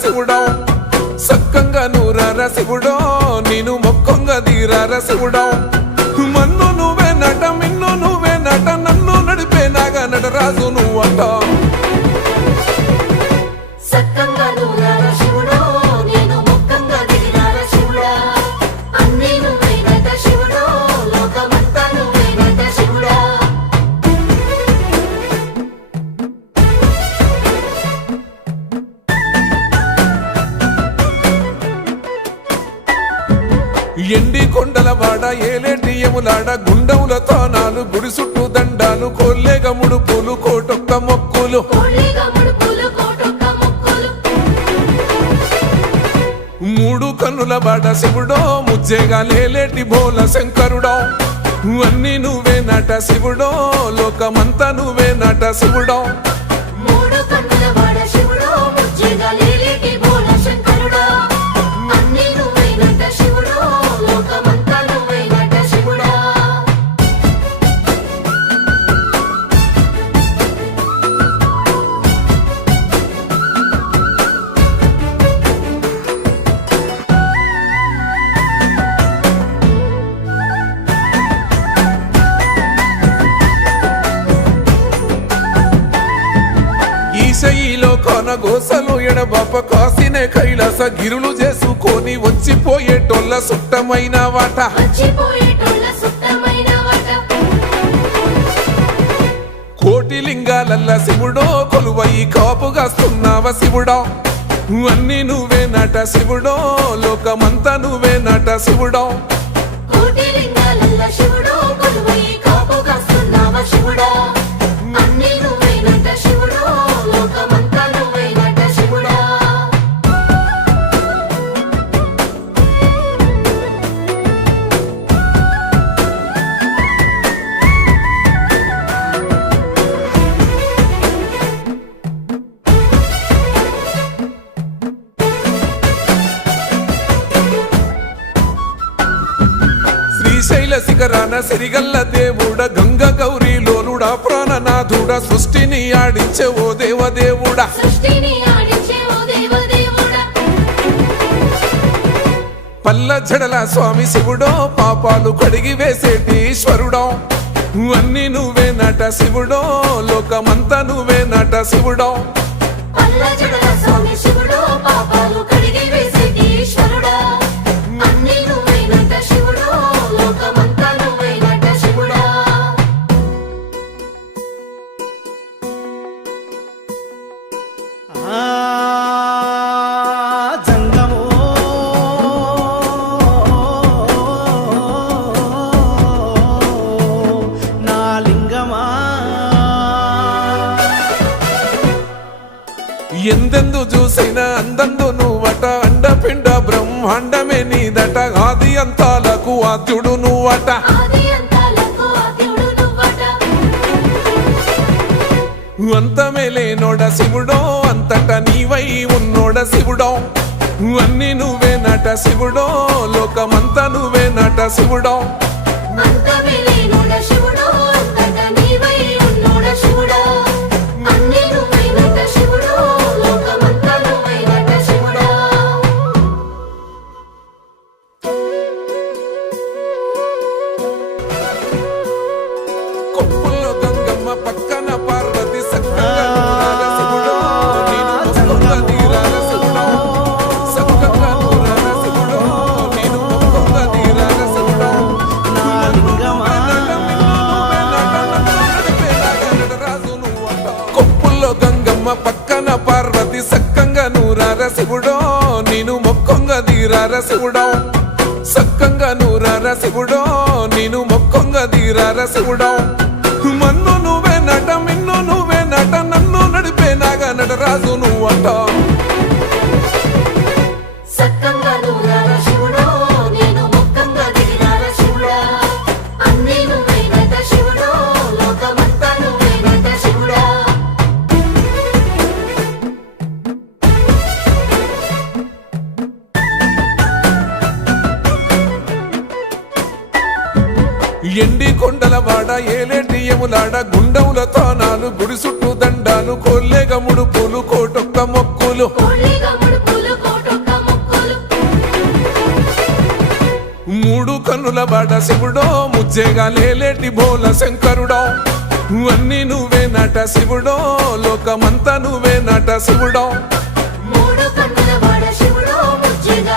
శివుడో సక్కంగా నూరార శివుడో నేను మొక్కంగా దీరార శివుడో మన్ను నువ్వే నట మిన్ను నువ్వే నట నన్ను నడిపే నాగా నటరాజు నువ్వంట ఎండి కొండలవాడ ఏలేటి యములాడ గుండములతో నాలు గుడి చుట్టూ దండాలు కొల్లేగ ముడుపులు కోటొక్క మొక్కులు మూడు కన్నుల బాడ శివుడో ముజ్జేగా లేలేటి బోల శంకరుడో అన్ని నువ్వే నట శివుడో లోకమంతా నువ్వే నట శివుడో ఈశయిలో కొనగోసలు ఎడబాప కాసినే కైలాస గిరులు చేసుకొని వచ్చిపోయేటోళ్ళ సుట్టమైన వాట కోటి లింగాలల్ల శివుడో కొలువయి కాపుగాస్తున్నావ శివుడో అన్ని నువ్వే నట శివుడో లోకమంతా నువ్వే నట శివుడో శ్రీశైల శిఖరాన సిరిగల్ల దేవుడ గంగ గౌరీ లోలుడా ప్రాణనాథుడా సృష్టిని ఆడించే ఓ దేవదేవుడా పల్ల జడల స్వామి శివుడో పాపాలు కడిగి వేసేటి ఈశ్వరుడో అన్ని నువ్వే నట శివుడో లోకమంతా నువ్వే నట శివుడో ఎందెందు చూసైనా అందందు నువ్వట అండపిండ బ్రహ్మాండమే నీదట ఆది అంతాలకు ఆద్యుడు నువ్వట అంతమే లేనోడ శివుడో అంతట నీవై ఉన్నోడ శివుడో అన్ని నువ్వే నట శివుడో లోకమంతా నువ్వే నట శివుడో పక్కన పార్వతి సక్కంగా నూరార శివుడో నేను మొక్కంగా దీరార శివుడో సక్కంగా నూరార శివుడో నేను మొక్కంగా దీరార శివుడో మన్ను నువ్వే నట మిన్ను నువ్వే నట నన్ను నడిపే నాగా నటరాజు నువ్వంట ఎండి కొండలవాడ ఏలేటి యములాడ గుండములతో నాలు గుడి చుట్టూ దండాలు కొల్లేగ ముడుపులు కోటొక్క మొక్కులు బాడ శివుడో ముజ్జేగా లేలేటి బోల శంకరుడో అన్నీ నువ్వే నట శివుడో లోకమంతా నువ్వే నట శివుడో మూడు కన్నుల వాడ శివుడో ముజ్జేగా